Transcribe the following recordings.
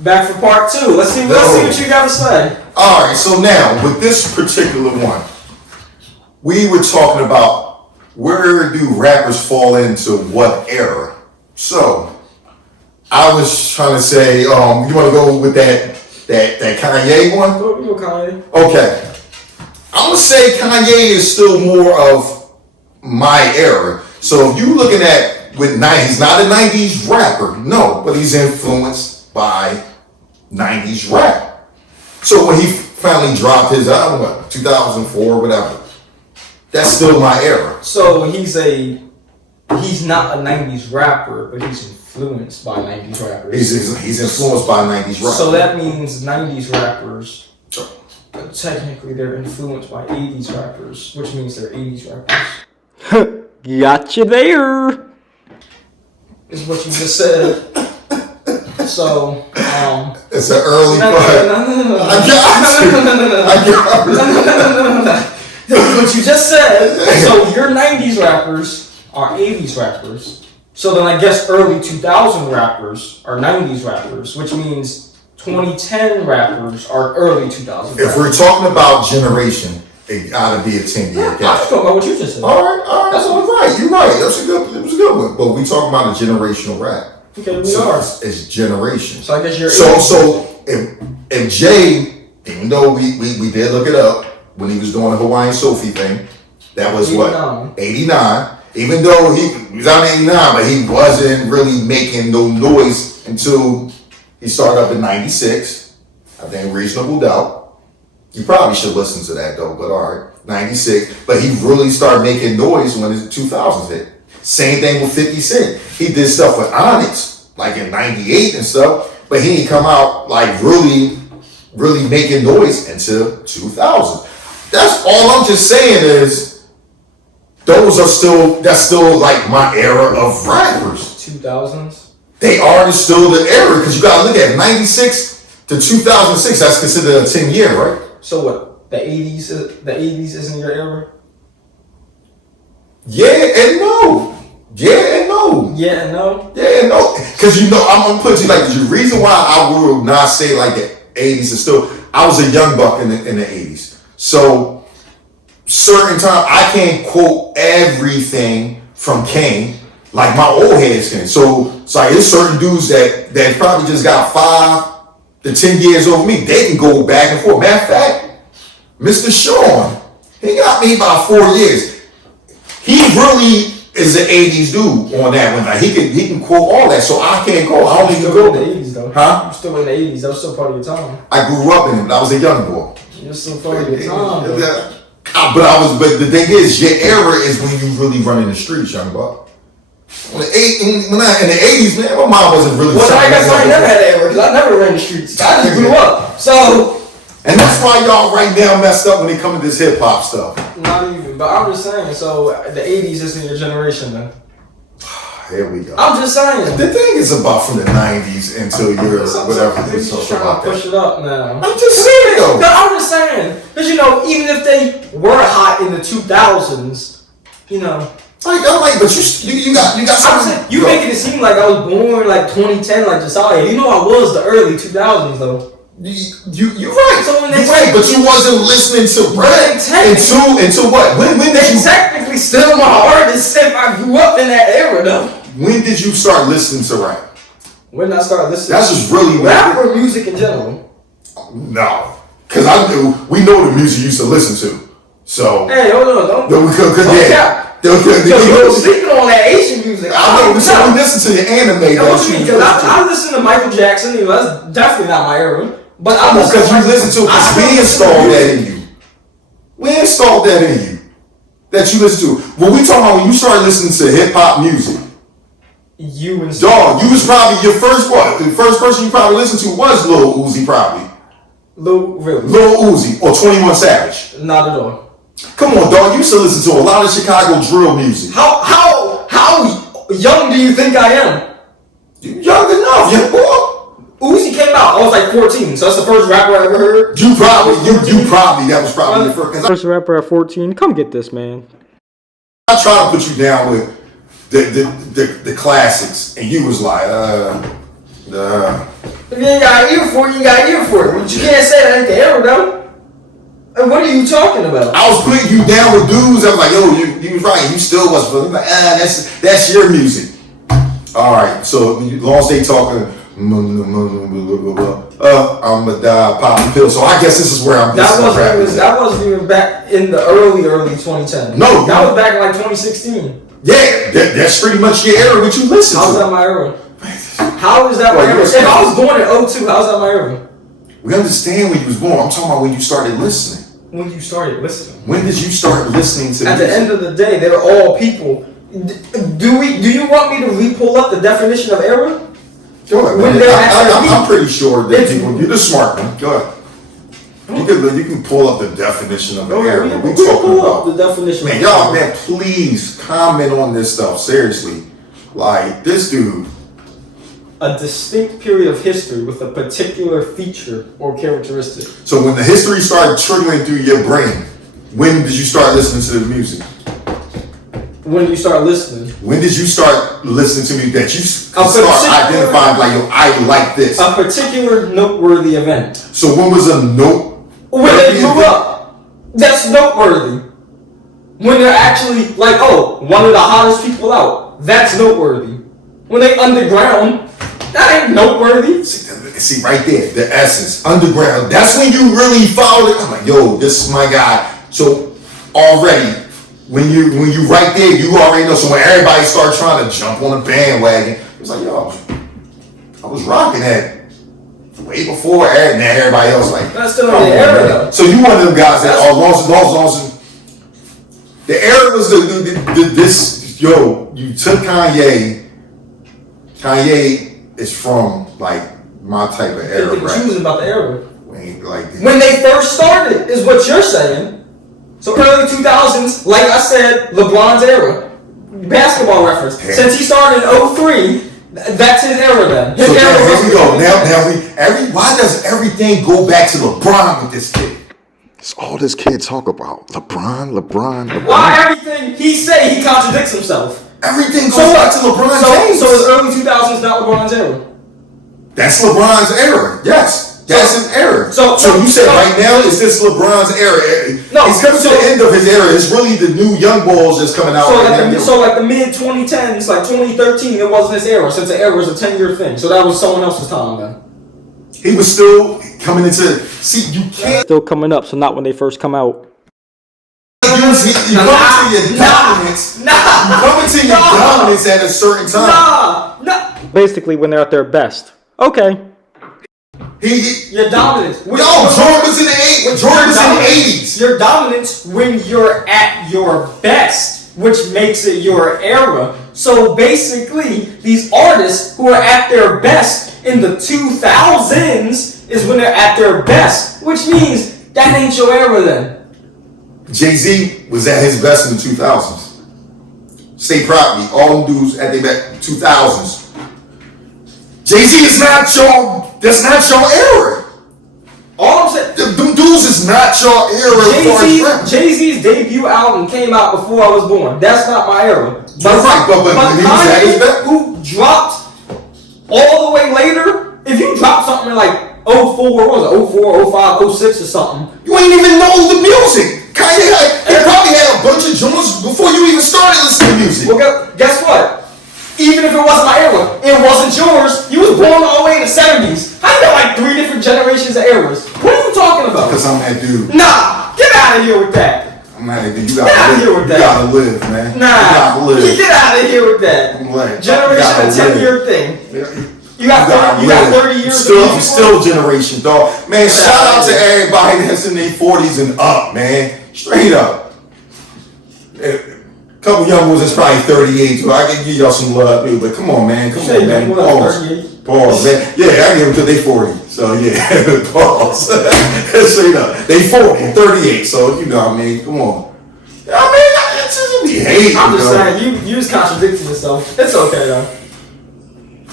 Back for part 2. Let's see what you got to say. All right, so now with this particular one, we were talking about where do rappers fall into what era. So I was trying to say, you want to go with that Kanye one? Go Kanye. Okay, I'm gonna say Kanye is still more of my era. So if you looking at with 90s, he's not a 90s rapper, no, but he's influenced by 90s rap. So when he finally dropped his album, what, 2004, whatever, that's still my era. So he's not a 90s rapper, but he's influenced by 90s rappers. He's influenced by 90s rap. So that means 90s rappers, technically they're influenced by 80s rappers, which means they're 80s rappers. Gotcha there. Is what you just said. So, it's an early fight. No. I got you. This is what you just said. So your 90s rappers are 80s rappers. So then I guess early 2000 rappers are 90s rappers, which means 2010 rappers are early 2000 rappers. If we're talking about generation, it gotta be a 10-year gap. I'm just talking about what you just said. All right. That's all right. You're right. It was a good one. But we talking about a generational rap. Okay, we are. It's generation. So I guess you're So if Jay, even though we did look it up when he was doing the Hawaiian Sophie thing, that was 89. what? 89. Even though he was out in 89, but he wasn't really making no noise until he started up in 96. I think Reasonable Doubt. You probably should listen to that though, but all right. 96. But he really started making noise when the 2000s hit. Same thing with 50 Cent. He did stuff with Onyx, like in 98 and stuff, but he didn't come out like really making noise until 2000. That's all I'm just saying is that's still like my era of rappers. 2000s? They are still the era, because you gotta look at 96 to 2006, that's considered a 10-year, right? So what? The 80s isn't your era? Yeah and no. Yeah and no. Yeah and no? Yeah and no. Because I'm gonna put you like, the reason why I will not say like the 80s is still, I was a young buck in the 80s. So certain time I can't quote everything from Kane like my old heads can. So it's like there's certain dudes that probably just got 5 to 10 years over me. They can go back and forth. Matter of fact, Mr. Sean, he got me about 4 years. He really is an 80s dude on that one. Like he can quote all that, so I can't go. I don't even go. In the 80s though. Huh? You're still in the 80s. That was still part of your time. I grew up in it, but I was a young boy. You're still part of your time. But the thing is, your era is when you really run in the streets, young buck. In the 80s, man, my mom wasn't really. Well, I guess I never had that era because I never ran the streets. I just grew up. So. And that's why y'all right now messed up when it comes to this hip hop stuff. Not even, but I'm just saying. So the 80s isn't your generation, then. Here we go. I'm just saying. The thing is about from the 90s until you're whatever. You're just trying to push it up now. I'm just saying though. No, I'm just saying because even if they were hot in the 2000s, but you got something. You making it seem like I was born like 2010, like Josiah. I was the early 2000s though. You're right. So when they you're right, but you wasn't listening to rap until what? When did you? Technically, still my artist if I grew up in that era though. When did you start listening to rap? When did I start listening? That's just really rap or music in general. No, because we know the music you used to listen to. So hey, hold on, don't yeah. You're sleeping on that Asian music. I know, so we listen to the anime. I listen to Michael Jackson. That's definitely not my era. But I because you listen to it because we installed that in you. We installed that in you. That you listen to. When we talking about when you started listening to hip hop music. You was probably your first the first person you probably listened to was Lil Uzi probably. Lil Uzi or 21 Savage. Not at all. Come on, dog. You used to listen to a lot of Chicago drill music. How young do you think I am? You're young enough, young boy. Uzi came out. I was like 14, so that's the first rapper I ever heard. That was probably the first rapper at 14. Come get this, man. I try to put you down with the classics, and you was like, If you ain't got an ear for it, you ain't got an ear for it. But you can't say that ain't the era, though. And what are you talking about? I was putting you down with dudes. I was like, yo, you was right. You still was. But I'm like, that's your music. All right. So long as they talking, I'ma die, popping pills. So I guess this is where I'm. That wasn't even back in the early 2010s. No, that was back in like 2016. Yeah, that's pretty much your era. What you listen to? How's that my era? How is that my era? If I was born in 02, how's that my era? We understand when you was born. I'm talking about when you started listening. When you started listening. When did you start listening to? At the end of the day, they're all people. Do you want me to re-pull up the definition of era? Go ahead, man. I'm pretty sure that you're the smart one. Go ahead. You can pull up the definition of an era. We talking about the definition. Man, y'all, man, please comment on this stuff. Seriously, like this dude. A distinct period of history with a particular feature or characteristic. So when the history started trickling through your brain, when did you start listening to the music? When you start listening. When did you start listening to me that you start identifying like, yo, I like this? A particular noteworthy event. So when was a note? When they grew up. That's noteworthy. When they're actually like, oh, one of the hottest people out. That's noteworthy. When they underground, that ain't noteworthy. See, right there, the essence, underground. That's when you really follow it. I'm like, yo, this is my guy. So already, when you right there, you already know. So when everybody started trying to jump on the bandwagon, it was like, yo, I was rocking that way before and everybody else like. That's still in the era though. So you one of them guys that long the era was this. Yo, you took Kanye. Kanye is from like my type of era, right? Choosing about the era. When they first started, is what you're saying. So early 2000s, like I said, LeBron's era, basketball reference. Yeah. Since he started in 03, that's his era then. His era here we go. Now why does everything go back to LeBron with this kid? It's all this kid talk about. LeBron. Why everything he say he contradicts himself? Everything goes back to LeBron James. So is early 2000s not LeBron's era? That's LeBron's era. Yes. That's his era. So you said right now is this LeBron's era? No, he's coming to the end of his era. It's really the new young balls that's coming out. So like the mid 2010s, like 2013, it wasn't his era. Since the era was a 10-year thing, so that was someone else's time then. He was still coming into. See, you can't. Still coming up, so not when they first come out. You come into your dominance. You come into your dominance at a certain time. Basically, when they're at their best. Okay. Your dominance. Jordan was in the 80s. Your dominance when you're at your best, which makes it your era. So basically, these artists who are at their best in the 2000s is when they're at their best, which means that ain't your era then. Jay-Z was at his best in the 2000s. State property, all them dudes at their best 2000s. Jay-Z is not that's not your era. All I'm saying, them dudes is not your era. Jay-Z's debut album came out before I was born. That's not my era. But Kanye, who dropped all the way later, if you drop something in like 04, what was it, 04, 05, 06 or something, you ain't even know the music. Kanye probably had a bunch of joints before you even started listening to music. Well, guess what? Even if it wasn't my era, it wasn't yours. You was born all the way in the 70s. How you got like 3 different generations of eras? What are you talking about? Because I'm that dude. Nah, get out of here with that. I'm not that dude. You gotta live, man. Nah, you gotta live. Get out of here with that. Generation, a 10-year thing. You got 30 years of still generation, dog. Man, shout out to everybody that's in their 40s and up, man. Straight up. Couple young ones that's probably 38, so I can give y'all some love, dude. But come on, man. Come on, man. Pause, man. Yeah, I give them till they 40. So, yeah. Pause. Straight up. They 40, 38. So, you know what I mean? Come on. I mean, it's just be hating. I'm just saying, you just contradicting yourself. It's okay, though.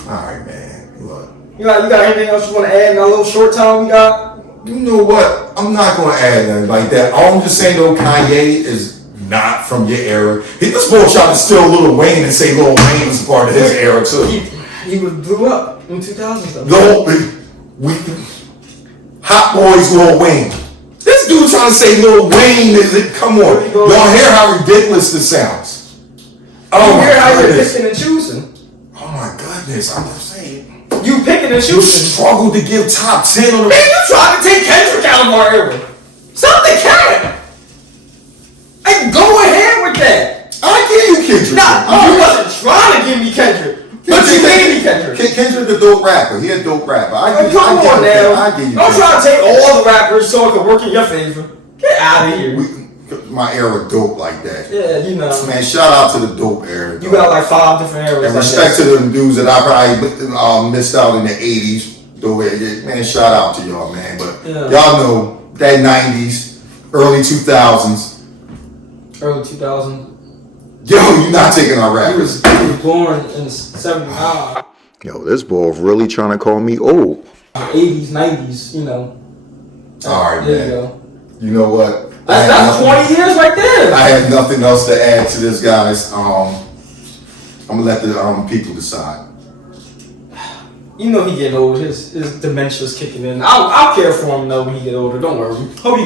Alright, man. Look. You got anything else you want to add in our little short time we got? You know what? I'm not going to add nothing like that. All I'm just saying, though, Kanye is not from your era. This boy tried to steal Lil Wayne and say Lil Wayne was part of his era too. He blew up in 2000 though. No, Hot Boys Lil Wayne. This dude trying to say Lil Wayne is it? Come on, y'all hear how ridiculous this sounds? Oh You my hear how you're goodness. picking and choosing. Oh my goodness, I'm just saying. You picking and You choosing. struggle to give top 10 on the. Man, you tried to take Kendrick out of our era. Stop the cat. Hey, go ahead with that. I give you Kendrick. Nah, you wasn't trying to give me Kendrick. But you gave me Kendrick. Kendrick the dope rapper. He a dope rapper. Hey, come on now. I give you Don't Kendrick. try to take all the rappers so it can work in your favor. Get out of here. My era dope like that. Yeah, you know. Man, shout out to the dope era. You got like 5 different eras. And like respect that. to them dudes that I probably missed out in the 80s. Man, shout out to y'all, man. But Yeah. y'all know that 90s, early 2000s. Early 2000. Yo, you not taking our He rappers. was born in 79. Yo, this boy really trying to call me old. 80s, 90s, you know. All right, there man. you go. You know what? That's 20 years right there. I had nothing else to add to this, guys. I'm gonna let the people decide. You know he getting older. His dementia's kicking in. I'll care for him though when he get older. Don't worry. Hope you guys.